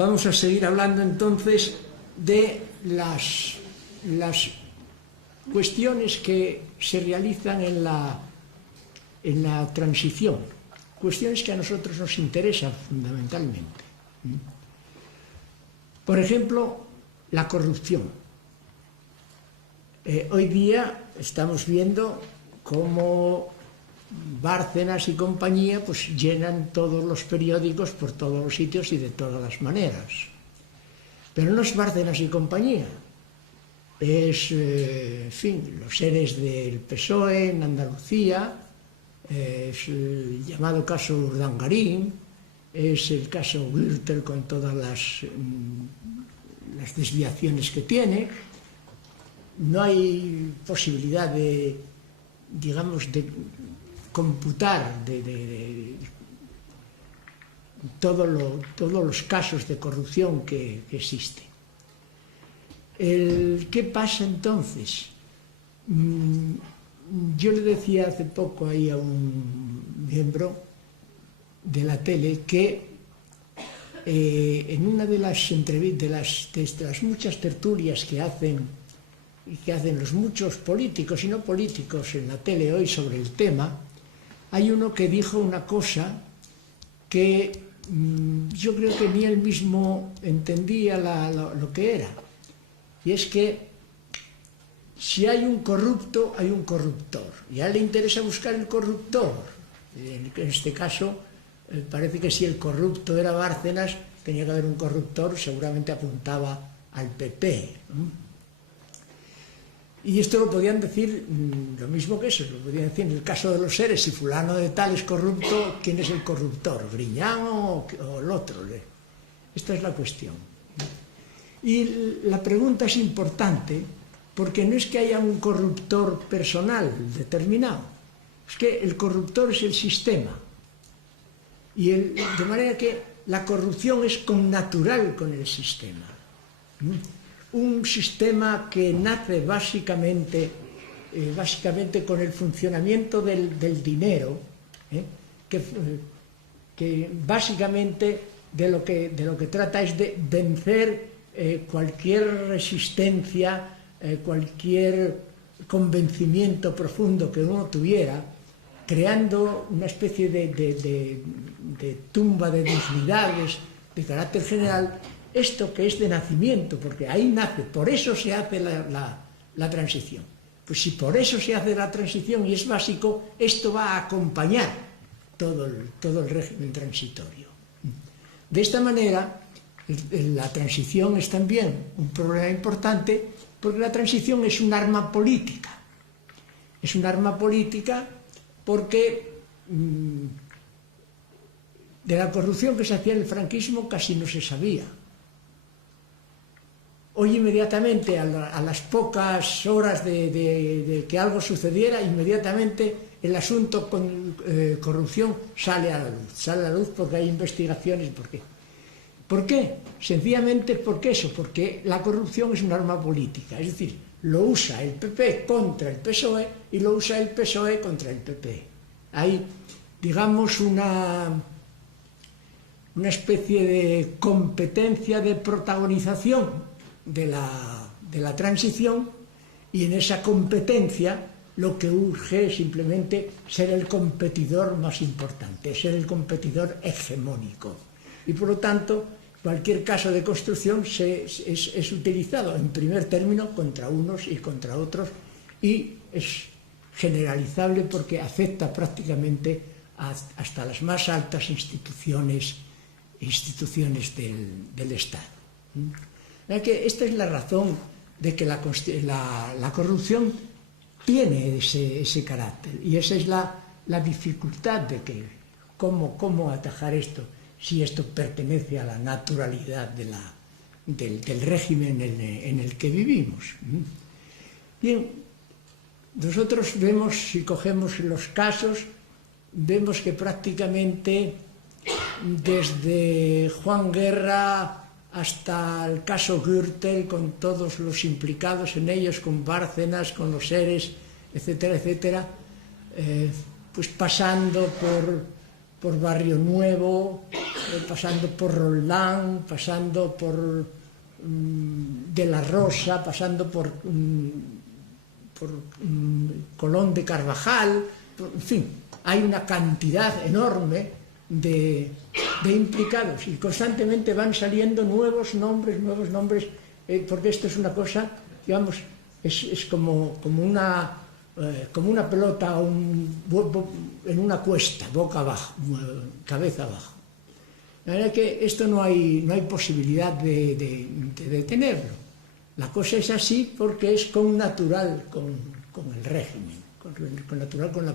Vamos a seguir hablando entonces de las cuestiones que se realizan en la transición, cuestiones que a nosotros nos interesan fundamentalmente. Por ejemplo, la corrupción. Hoy día estamos viendo cómo Bárcenas y compañía pues llenan todos los periódicos por todos los sitios y de todas las maneras. Pero no es Bárcenas y compañía, es, en fin, los seres del PSOE en Andalucía, es el llamado caso Urdangarín, es el caso Gürtel con todas las desviaciones que tiene. No hay posibilidad de, digamos, de computar todos los casos de corrupción que existen. ¿Qué pasa entonces? Yo le decía hace poco ahí a un miembro de la tele que en una de las entrevistas, de las muchas tertulias que hacen los muchos políticos y no políticos en la tele hoy sobre el tema, hay uno que dijo una cosa que yo creo que ni él mismo entendía lo que era, y es que si hay un corrupto, hay un corruptor, y a él le interesa buscar el corruptor. En este caso, parece que si el corrupto era Bárcenas, tenía que haber un corruptor, seguramente apuntaba al PP, ¿no? Y esto lo podían decir lo mismo que eso, lo podían decir en el caso de los seres, si fulano de tal es corrupto, ¿quién es el corruptor? ¿Griñán o el otro? Esta es la cuestión. Y la pregunta es importante porque no es que haya un corruptor personal determinado, es que el corruptor es el sistema. Y de manera que la corrupción es connatural con el sistema. Un sistema que nace básicamente con el funcionamiento del dinero, que básicamente de lo que trata es de vencer cualquier resistencia, cualquier convencimiento profundo que uno tuviera, creando una especie de tumba de dignidades de carácter general. Esto que es de nacimiento, porque ahí nace, por eso se hace la transición. Pues si por eso se hace la transición y es básico, esto va a acompañar todo el régimen transitorio. De esta manera, la transición es también un problema importante, porque la transición es un arma política. Es un arma política porque de la corrupción que se hacía en el franquismo casi no se sabía. Hoy inmediatamente, a las pocas horas de que algo sucediera, inmediatamente el asunto con corrupción sale a la luz. Sale a la luz porque hay investigaciones. ¿Por qué? ¿Por qué? Sencillamente porque eso, porque la corrupción es un arma política. Es decir, lo usa el PP contra el PSOE y lo usa el PSOE contra el PP. Hay, digamos, una especie de competencia de protagonización de la transición, y en esa competencia lo que urge es simplemente ser el competidor más importante, ser el competidor hegemónico, y por lo tanto cualquier caso de construcción es utilizado en primer término contra unos y contra otros, y es generalizable porque afecta prácticamente hasta las más altas instituciones del Estado. Que esta es la razón de que la corrupción tiene ese carácter, y esa es la dificultad de que cómo atajar esto, si esto pertenece a la naturalidad del régimen en el que vivimos. Bien, nosotros vemos, si cogemos los casos, vemos que prácticamente desde Juan Guerra hasta el caso Gürtel, con todos los implicados en ellos, con Bárcenas, con los seres, etcétera, etcétera, pues pasando por Barrio Nuevo, pasando por Roldán, pasando por de la Rosa, pasando por Colón de Carvajal, en fin, hay una cantidad enorme de implicados y constantemente van saliendo nuevos nombres, porque esto es una cosa, digamos, es como una pelota en una cuesta, boca abajo, cabeza abajo. La verdad es que esto no hay posibilidad de detenerlo. La cosa es así porque es connatural con el régimen, connatural con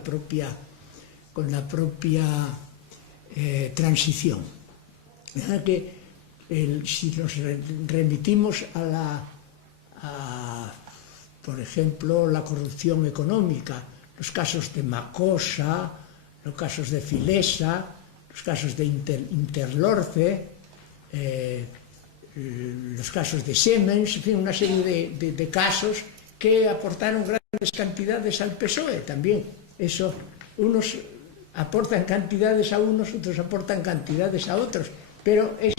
la propia transición. La verdad que si nos remitimos por ejemplo, la corrupción económica, los casos de Macosa, los casos de Filesa, los casos de Interlorce, los casos de Siemens, en fin, una serie de casos que aportaron grandes cantidades al PSOE también. Eso, unos aportan cantidades a unos, otros aportan cantidades a otros, pero es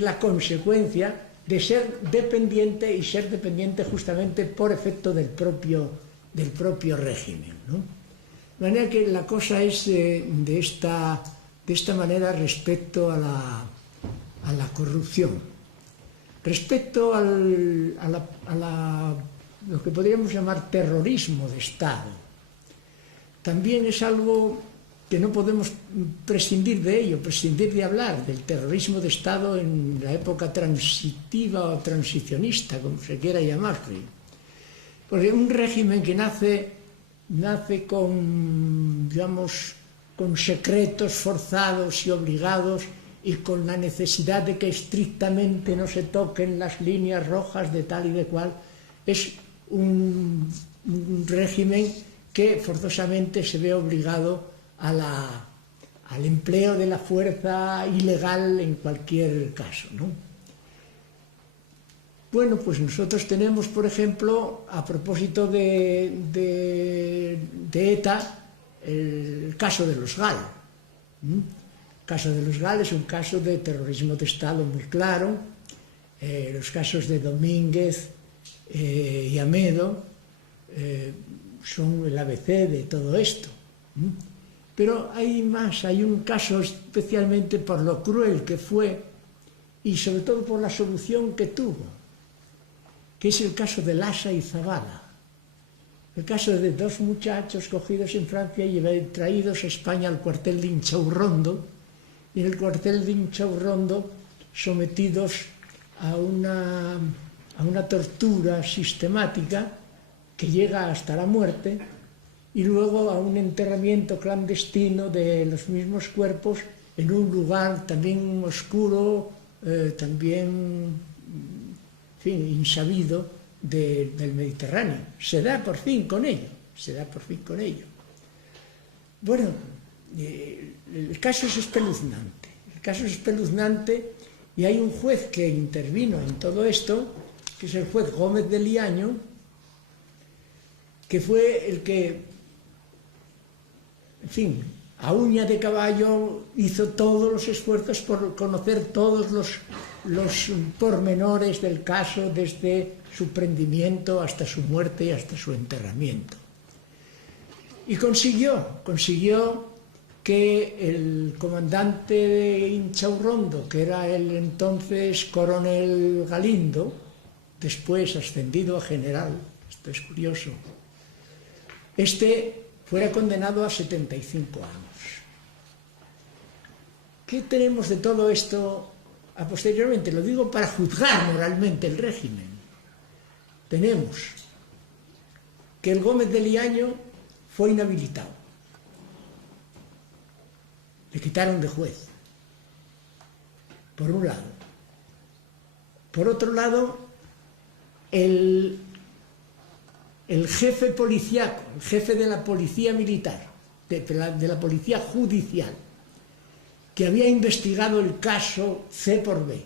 la consecuencia de ser dependiente y ser dependiente justamente por efecto del propio régimen, ¿no? De manera que la cosa es de esta manera respecto a la corrupción. Respecto a lo que podríamos llamar terrorismo de Estado, también es algo que no podemos prescindir de hablar del terrorismo de Estado en la época transitiva o transicionista, como se quiera llamar. Porque un régimen que nace con, digamos, con secretos forzados y obligados y con la necesidad de que estrictamente no se toquen las líneas rojas de tal y de cual, es un régimen que forzosamente se ve obligado al empleo de la fuerza ilegal en cualquier caso, ¿no? Bueno, pues nosotros tenemos, por ejemplo, a propósito de ETA, el caso de los GAL. El caso de los GAL es un caso de terrorismo de Estado muy claro. Los casos de Domínguez y Amedo son el ABC de todo esto. Pero hay más, hay un caso especialmente por lo cruel que fue y sobre todo por la solución que tuvo, que es el caso de Lasa y Zavala. El caso de dos muchachos cogidos en Francia y traídos a España al cuartel de Inchaurrondo, y en el cuartel de Inchaurrondo sometidos a una tortura sistemática que llega hasta la muerte, y luego a un enterramiento clandestino de los mismos cuerpos en un lugar también oscuro, también, en fin, insabido del Mediterráneo. Se da por fin con ello. Bueno, el caso es espeluznante, y hay un juez que intervino en todo esto, que es el juez Gómez de Liaño, que fue el que, en fin, a uña de caballo hizo todos los esfuerzos por conocer todos los pormenores del caso, desde su prendimiento hasta su muerte y hasta su enterramiento. Y consiguió que el comandante de Inchaurrondo, que era el entonces coronel Galindo, después ascendido a general, esto es curioso, fuera condenado a 75 años. ¿Qué tenemos de todo esto a posteriormente? Lo digo para juzgar moralmente el régimen. Tenemos que el Gómez de Liaño fue inhabilitado. Le quitaron de juez, por un lado. Por otro lado, el jefe policíaco, el jefe de la policía militar, de la policía judicial, que había investigado el caso C por B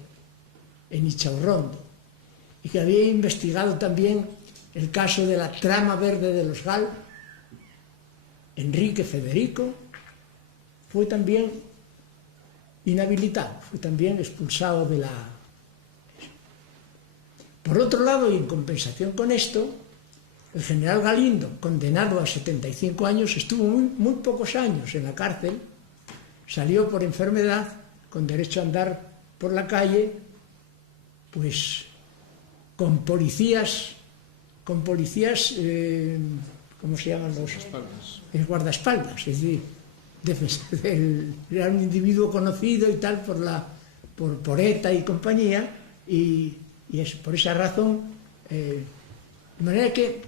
en Inchaurrondo, y que había investigado también el caso de la trama verde de los GAL, Enrique Federico, fue también inhabilitado, fue también expulsado de la... Por otro lado, y en compensación con esto, el general Galindo, condenado a 75 años, estuvo muy pocos años en la cárcel, salió por enfermedad, con derecho a andar por la calle, pues con policías, ¿cómo se llaman los? Guardaespaldas, es decir, era un individuo conocido y tal por ETA y compañía, y eso, por esa razón, de manera que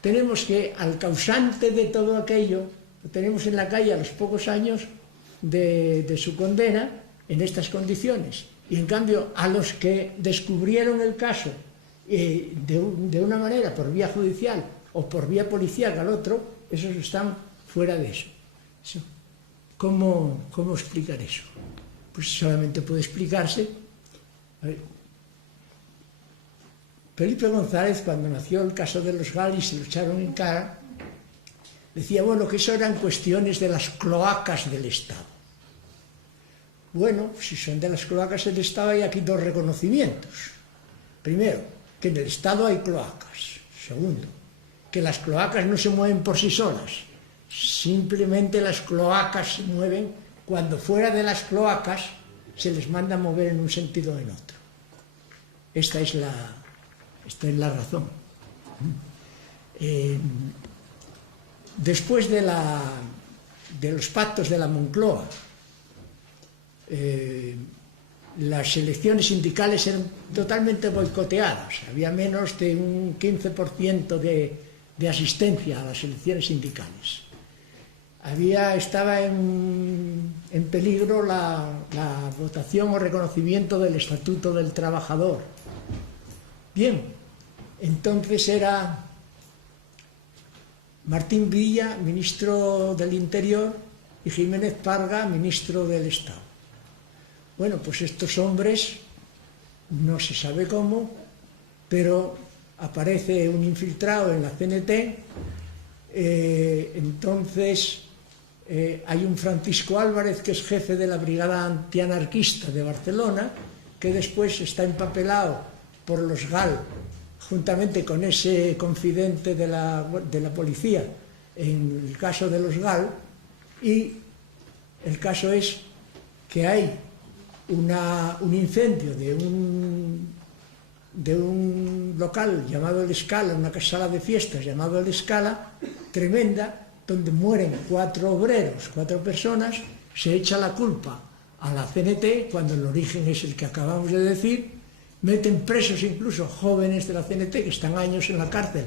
tenemos que al causante de todo aquello, lo tenemos en la calle a los pocos años de su condena, en estas condiciones, y en cambio a los que descubrieron el caso de una manera, por vía judicial o por vía policial al otro, esos están fuera de eso. ¿Cómo explicar eso? Pues solamente puede explicarse. Felipe González, cuando nació el caso de los GAL y se lo echaron en cara, decía, bueno, que eso eran cuestiones de las cloacas del Estado. Bueno, si son de las cloacas del Estado, hay aquí dos reconocimientos. Primero, que en el Estado hay cloacas. Segundo, que las cloacas no se mueven por sí solas. Simplemente las cloacas se mueven cuando fuera de las cloacas se les manda a mover en un sentido o en otro. Esta es la razón. Después de los pactos de la Moncloa, las elecciones sindicales eran totalmente boicoteadas. Había menos de un 15% de asistencia a las elecciones sindicales. Estaba en peligro la votación o reconocimiento del Estatuto del Trabajador. Bien, entonces era Martín Villa, ministro del Interior, y Jiménez Parga, ministro del Estado. Bueno, pues estos hombres, no se sabe cómo, pero aparece un infiltrado en la CNT, entonces hay un Francisco Álvarez, que es jefe de la brigada antianarquista de Barcelona, que después está empapelado por los GAL, juntamente con ese confidente de la policía, en el caso de los GAL, y el caso es que hay un incendio de un local llamado El Scala, una sala de fiestas llamado El Scala, tremenda, donde mueren 4 obreros, 4 personas, se echa la culpa a la CNT, cuando el origen es el que acabamos de decir, meten presos incluso jóvenes de la CNT que están años en la cárcel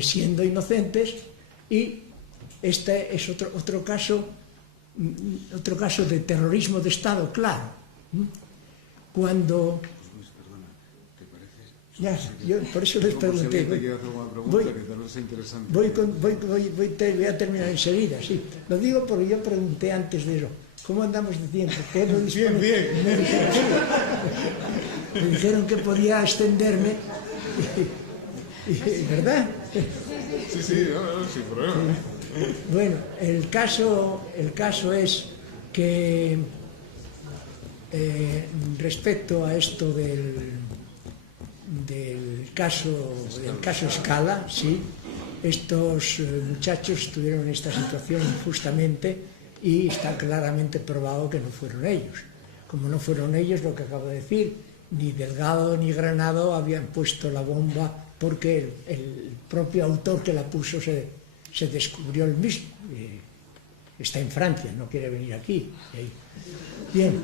siendo inocentes, y este es otro caso de terrorismo de Estado, claro. Cuando... Ya, yo por eso les pregunté. Voy a terminar enseguida, sí. Lo digo porque yo pregunté antes de eso. ¿Cómo andamos de tiempo? Bien, bien. Me dijeron que podía extenderme, ¿verdad? Sí, sin problema. Bueno, el caso es que respecto a esto del caso Scala, sí, estos muchachos estuvieron en esta situación injustamente y está claramente probado que no fueron ellos. Como no fueron ellos, lo que acabo de decir, ni Delgado ni Granado habían puesto la bomba, porque el propio autor que la puso se descubrió él mismo. Está en Francia, no quiere venir aquí. Bien.